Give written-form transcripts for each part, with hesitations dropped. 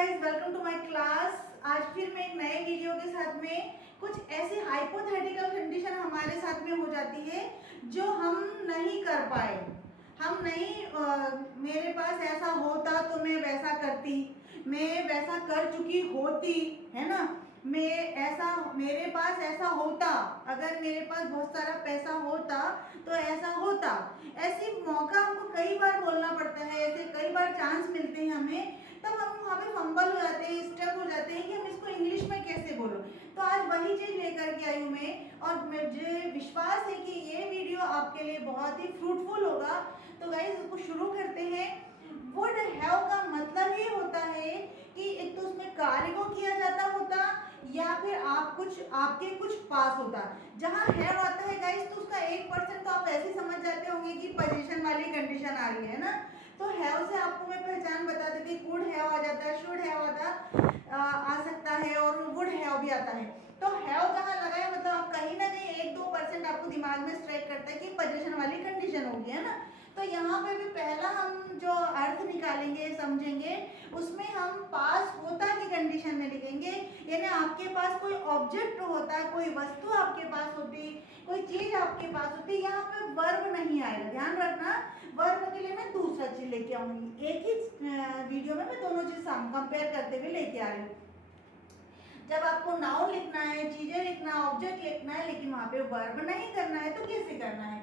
Guys, welcome to my class. आज फिर मैं एक नए वीडियो के साथ में कुछ ऐसी हाइपोथेटिकल कंडीशन हमारे साथ में हो जाती है जो हम नहीं कर पाए। हम नहीं मेरे पास ऐसा होता तो मैं वैसा करती, मैं वैसा कर चुकी होती, है ना। मेरे पास ऐसा होता, अगर मेरे पास बहुत सारा पैसा होता तो ऐसा होता। ऐसी मौका हमको कई बार बोलना पड़ता है, ऐसे कई बार चांस मिलते हैं हमें, तब हम वहाँ पे फंबल हो जाते हैं, स्टक हो जाते हैं कि हम इसको इंग्लिश में कैसे बोलो। तो आज वही चीज़ लेकर के आई हूँ मैं, और मुझे विश्वास है कि ये वीडियो आपके लिए बहुत ही फ्रूटफुल होगा। तो गाइस, इसको शुरू करते हैं। वुड हैव का मतलब ये होता है कि एक तो उसमें कार्य को किया जाता होता, या फिर आपके कुछ पास होता। जहाँ हैव आता है गाइस, तो उसका 1% तो आप ऐसे समझ जाते होंगे कि पोजीशन वाली कंडीशन आ रही है ना। तो हैव से आपको मैं पहचान बता देती, कुड हैव आ जाता है, शुड हैव आ सकता है, और वुड हैव भी आता है। तो हैव जहाँ लगा है, मतलब आप कहीं ना कहीं 1-2% आपको दिमाग में स्ट्राइक करता है कि पोजीशन वाली कंडीशन होगी, है ना। तो यहाँ पे भी पहला हम जो अर्थ निकालेंगे, समझेंगे, उसमें हम पास होता की कंडीशन में लिखेंगे। यानी आपके पास कोई ऑब्जेक्ट होता, कोई वस्तु आपके पास होती, कोई चीज आपके पास होती, यहाँ पे वर्ब नहीं आएगा, ध्यान रखना। वर्ब के लिए मैं दूसरा चीज लेके आऊंगी। एक ही वीडियो में मैं दोनों चीज कंपेयर करते हुए लेके आ रही हूँ। जब आपको नाउन लिखना है, चीजें लिखना, ऑब्जेक्ट लिखना है, लेकिन वहां पे वर्ब नहीं करना है, तो कैसे करना है।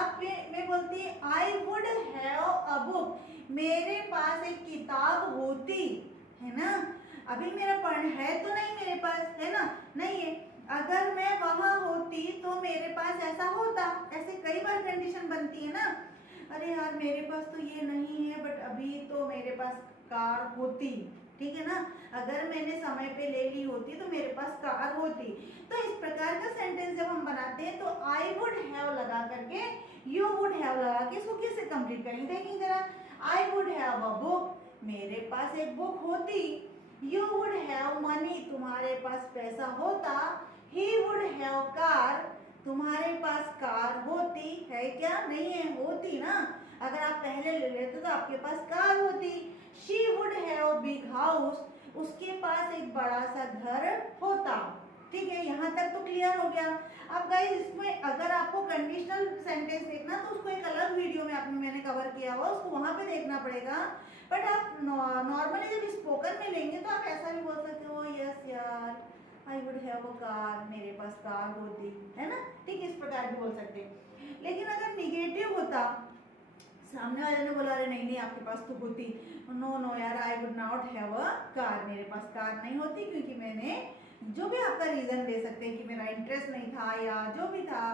अब मैं बोलती I would have a book, मेरे पास एक किताब होती, है ना। अभी मेरा पढ़ है तो नहीं मेरे पास, है ना, नहीं है। अगर मैं वहां होती तो मेरे पास ऐसा होता। ऐसे कई बार कंडीशन बनती है ना। अरे यार, मेरे पास तो ये नहीं है, बट अभी तो मेरे पास कार होती, ठीक है ना। अगर मैंने समय पे ले ली होती तो मेरे पास कार होती। तो इस प्रकार का सेंटेंस जब हम बनाते हैं तो आई वुड हैव लगा करके यू वुड हैव लगा के इसको कैसे कंप्लीट करेंगे, देखिए जरा। I would have a book, मेरे पास एक बुक होती। यू वुड हैव मनी, तुम्हारे पास पैसा होता। ही वुड हैव कार, तुम्हारे पास कार होती। है क्या, नहीं है, होती ना। अगर आप पहले ले लेते तो आपके पास कार होती। She would have big house, उसके पास एक बड़ा सा घर होता। ठीक है, यहाँ तक तो क्लियर हो गया। अब गाइस, इसमें अगर आपको कंडीशनल सेंटेंस देखना तो उसको एक अलग वीडियो में मैंने कवर किया हुआ, उसको वहां पे देखना पड़ेगा। बट आप नॉर्मली जब स्पोकन में लेंगे तो आप ऐसा भी बोल सकते हो, यस यार I would have a car, मेरे पास कार होती, है ना। ठीक, इस प्रकार भी बोल सकते हैं। लेकिन अगर निगेटिव होता, सामने वाले ने बोला अरे नहीं नहीं आपके पास तो होती, नो नो यार आई would not have a car, मेरे पास कार नहीं होती, क्योंकि मैंने जो भी आपका रीजन दे सकते हैं कि मेरा इंटरेस्ट नहीं था या जो भी था,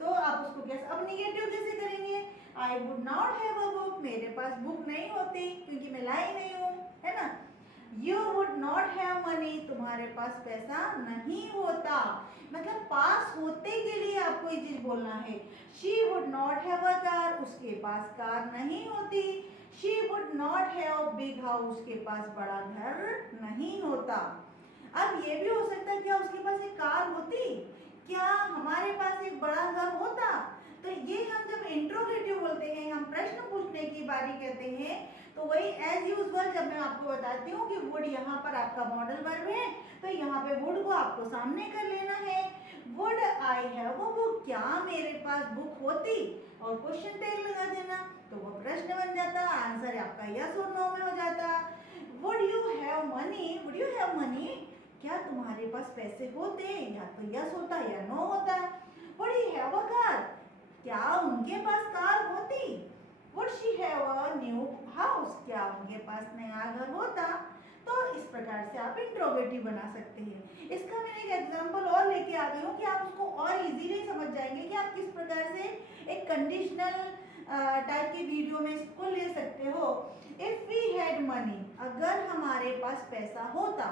तो आप उसको कैसे, अब निगेटिव कैसे करेंगे। आई would not have a book, मेरे पास बुक नहीं होती क्योंकि मैं लाई नहीं हूँ, है ना। You would not have money, तुम्हारे पास पैसा नहीं होता। मतलब पास होते के लिए आपको ये चीज बोलना है। She would not have a car, उसके पास कार नहीं होती। She would not have big house, उसके पास बड़ा घर नहीं होता। अब ये भी हो सकता है, क्या उसके पास एक कार होती, क्या हमारे पास एक बड़ा घर होता। तो ये हम जब इंट्रोगेटिव बोलते हैं, हम प्रश्न पूछने की बारी कहते हैं, तो वही एज यूजुअल जब मैं आपको बताती हूँ कि वुड यहाँ पर आपका मॉडल वर्ब है, तो यहाँ पे वुड को आपको सामने कर लेना है। Would I have a book, क्या मेरे पास बुक होती, और क्वेश्चन टैग लगा देना, तो वो प्रश्न बन जाता, आंसर आपका यस और नो में हो जाता। Would you have money, would you have money, क्या तुम्हारे पास पैसे होते, या तो यस होता या नो होता। Would he have a car, क्या उनके पास कार होती। Would she have a new house, क्या उनके पास नया घर होता। तो इस प्रकार से आप इंट्रोगेटिव बना सकते हैं। इसका मैं एक एग्जांपल और लेके आ गई हूँ कि आप उसको और इजीली समझ जाएंगे कि आप किस प्रकार से एक कंडीशनल टाइप की वीडियो में इसको ले सकते हो। इफ वी हैड मनी, अगर हमारे पास पैसा होता।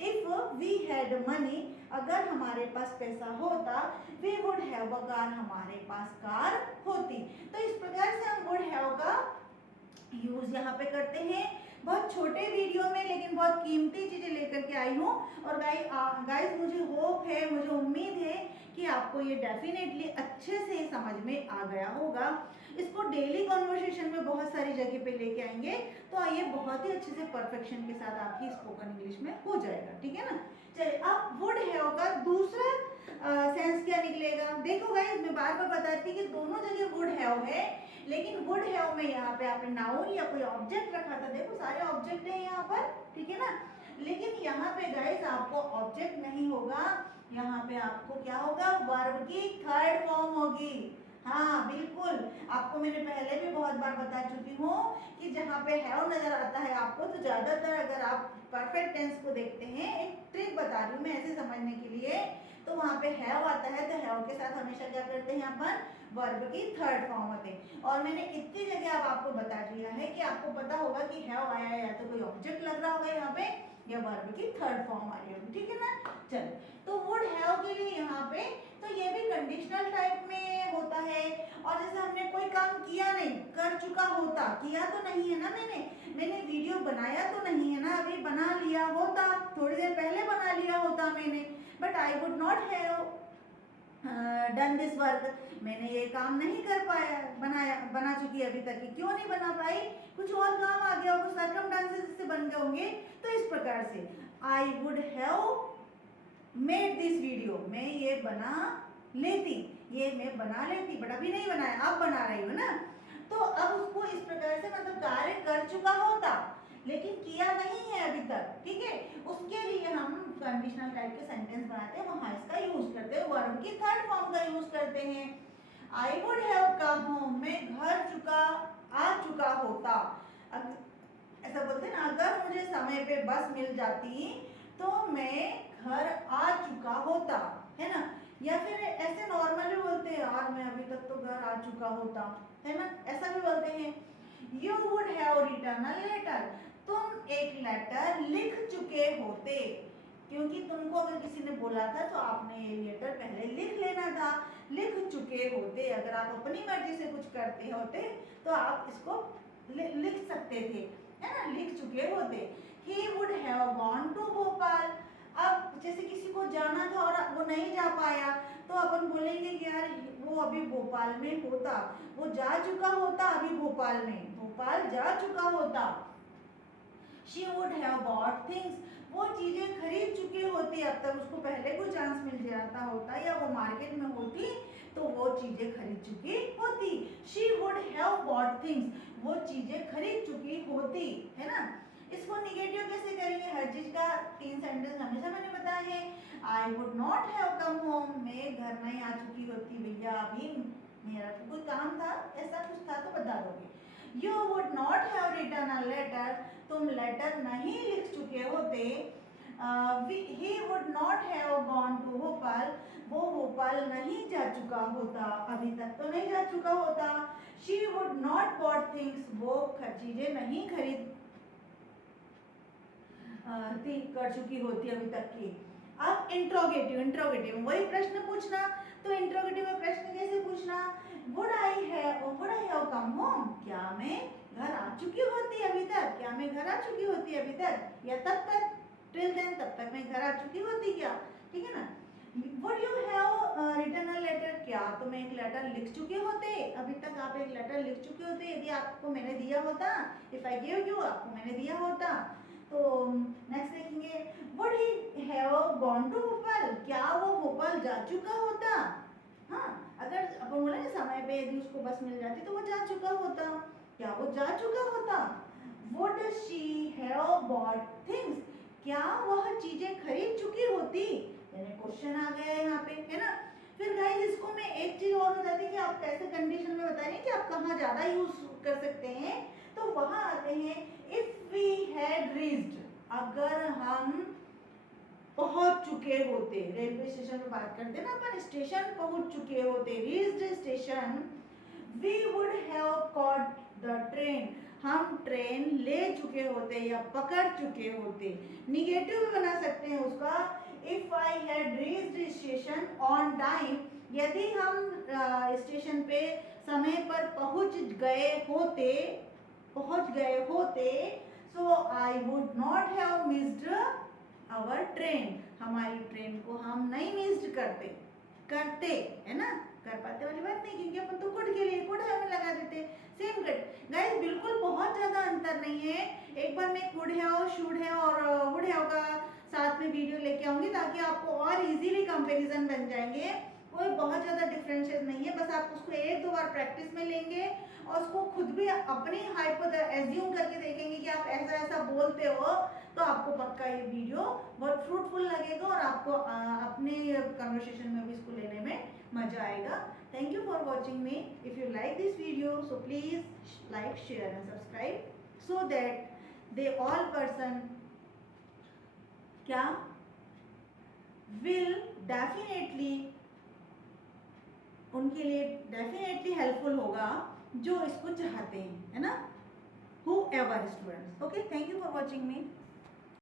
इफ वी हैड मनी, अगर हमारे पास पैसा होता। We would have a car, हमारे पास कार होती। तो इस प्रकार से हम वुड हैव का यूज यहाँ पे करते हैं। बहुत छोटे वीडियो में लेकिन बहुत कीमती चीजें लेकर के आई हूँ। और गाइस, मुझे होप है, मुझे उम्मीद है कि आपको ये डेफिनेटली अच्छे से समझ में आ गया होगा। इसको डेली कॉन्वर्सेशन में बहुत सारी जगह पे लेके आएंगे तो ये बहुत ही अच्छे से परफेक्शन के साथ आपकी स्पोकन इंग्लिश में हो जाएगा, ठीक है ना। चलिए अब वुड हैव का दूसरा सेंस क्या निकलेगा। देखो गाइस मैं बार बार बताती कि दोनों जगह वुड हैव है, लेकिन वुड हैव में यहाँ पे आपने नाउन या कोई ऑब्जेक्ट रखा था, देखो सारे ऑब्जेक्ट है यहाँ पर, ठीक है ना। लेकिन यहाँ पे गाइस आपको ऑब्जेक्ट नहीं होगा, यहाँ पे आपको क्या होगा, वर्ब की थर्ड फॉर्म होगी। हाँ बिल्कुल, आपको मैंने पहले भी बहुत बार बता चुकी हूँ कि जहाँ पे हैव नजर आता है आपको, तो ज्यादातर अगर आप परफेक्ट टेंस को देखते हैं, एक ट्रिक बता रही हूँ मैं ऐसे समझने के लिए, तो वहाँ पे हैव आता है तो हैव के साथ हमेशा क्या करते हैं अपन, वर्ब की थर्ड फॉर्म होते हैं। और मैंने इतनी जगह अब आपको बता दिया है कि आपको पता होगा कि हैव आया या तो कोई ऑब्जेक्ट लग रहा होगा यहाँ पे या वर्ब की थर्ड फॉर्म आ रही होगी, ठीक है ना। चलो तो वुड हैव के लिए यहाँ पे तो ये भी कंडीशनल टाइप में होता है। और जैसे हमने कोई काम किया नहीं, कर चुका होता, किया तो नहीं है ना, मैंने वीडियो बनाया तो नहीं है ना, अभी बना लिया होता, थोड़ी देर पहले बना लिया होता मैंने, but I would not have done this work, मैंने ये काम नहीं कर पाया, बना चुकी अभी तक, क्यों नहीं बना पाई, कुछ और काम आ गया होगा, सर्कमस्टेंसेस से बन गए होंगे। तो इस प्रकार से I would have made this video, मैं ये बना लेती, ये मैं बना लेती, बट अभी नहीं बनाया, अब बना रही हूँ ना। तो अब उसको इस प्रकार से मतलब कार्य कर चुका होता लेकिन किया नहीं है अभी तक, ठीक है, उसके लिए हम कंडीशनल टाइप के सेंटेंस बनाते हैं, वहां इसका यूज करते हैं, वर्ब की थर्ड फॉर्म का यूज करते हैं। I would have come home, मैं घर आ चुका होता, ऐसा बोलते हैं ना, अगर मुझे समय पे बस मिल जाती तो मैं घर आ चुका होता, है ना। या फिर ऐसे नॉर्मली बोलते हैं, यार मैं अभी तक तो घर आ चुका होता, है ना, ऐसा भी बोलते हैं। You would have written a letter, तुम एक लेटर लिख चुके होते, क्योंकि तुमको अगर किसी ने बोला था तो आपने ये लेटर पहले लिख लेना था, लिख चुके होते, अगर आप अपनी मर्जी से कुछ करते होते तो आप इसको लिख सकते थे, है ना, लिख चुके होते। He would have gone to Bhopal, अब जैसे किसी को जाना था और वो नहीं जा पाया तो अपन बोलेंगे कि यार वो अभी भोपाल में होता, वो जा चुका होता, अभी भोपाल में, भोपाल जा चुका होता। She would have bought things, वो चीजें खरीद चुकी होती, अब तक उसको पहले कोई चांस मिल जाता होता या वो मार्केट में होती तो वो चीजें खरीद चुकी होती। She would have bought things, वो चीजें खरीद चुकी होती, है ना। इसको निगेटिव कैसे करेंगे, हर चीज का 3 सेंटेंस हमेशा मैंने बताया है। आई would not have come home, मैं घर नहीं आ चुकी होती भैया, अभी मेरा तो कोई काम था, ऐसा कुछ था तो बता दोगे। You would not have written a letter, तुम लेटर नहीं लिख चुके होते। He would not have gone to Bhopal, वो भोपाल नहीं जा चुका होता, अभी तक तो नहीं जा चुका होता। She would not bought things, वो चीजें नहीं खरीद कर चुकी होती अभी तक की। अब इंट्रोगेटिव में वही प्रश्न पूछना, तो इंट्रोगेटिव में प्रश्न कैसे पूछना, would I have come home, क्या मैं घर आ चुकी होती अभी तक, क्या मैं घर आ चुकी होती अभी तक, या तब तक, टिल देन, तब तक मैं घर आ चुकी होती क्या, ठीक है ना। Would you have written a letter, क्या तुम एक लेटर लिख चुके होते, अभी तक आप एक लेटर लिख चुके होते, यदि आपको मैंने दिया होता, इफ आई गिव यू, आपको मैंने दिया होता। तो नेक्स्ट देखेंगे, would he have gone to Bhopal, क्या वो भोपाल जा चुका होता। हाँ, अगर अपन बोले ना समय पे यदि उसको बस मिल जाती तो वो जा चुका होता, क्या वो जा चुका होता। Would she have bought things, क्या वह चीजें खरीद चुकी होती, यानी क्वेश्चन आ गया है यहाँ पे, है ना। फिर गाइस इसको मैं एक चीज और बताती कि आप कैसे कंडीशन में बता रहे हैं कि आप कहाँ ज्यादा यूज कर सकते हैं, तो वहां आते हैं इफ वी हैड रीच्ड, अगर हम पहुंच चुके होते, रेलवे स्टेशन में बात करते ना अपन, स्टेशन पहुंच चुके होते, reached station. We would have caught the train, हम ट्रेन ले चुके होते या पकड़ चुके होते। निगेटिव भी बना सकते हैं उसका, if I had reached station on time, यदि हम स्टेशन पे समय पर पहुंच गए होते, so I would not have missed our train, हमारी ट्रेन को हम नहीं मिस्ड करते, है ना। कर पाते वाली बात नहीं, क्योंकि अपन तो कुड के लिए कुड है में लगा देते, सेम कट गाइस, बिल्कुल बहुत ज़्यादा अंतर नहीं है। एक बार मैं कुड है और शुड है और वुड है का साथ में वीडियो लेके आऊँगी ताकि आपको और इजीली कंपैरिजन बन जाएंगे। कोई बहुत ज़्यादा डिफरेंसेस नहीं है, बस आप उसको एक दो बार प्रैक्टिस में लेंगे और उसको खुद भी अपनी हाइपोथेसिस एज्यूम करके देखेंगे कि आप ऐसा ऐसा बोलते हो, तो आपको पक्का ये वीडियो बहुत फ्रूटफुल लगेगा और आपको अपने कन्वर्सेशन में भी इसको लेने में मजा आएगा। Thank you for watching me. If you like this video so please like, share and subscribe so that they all person क्या विल डेफिनेटली, उनके लिए डेफिनेटली हेल्पफुल होगा जो इसको चाहते हैं, है ना, whoever students. Okay, thank you for watching me.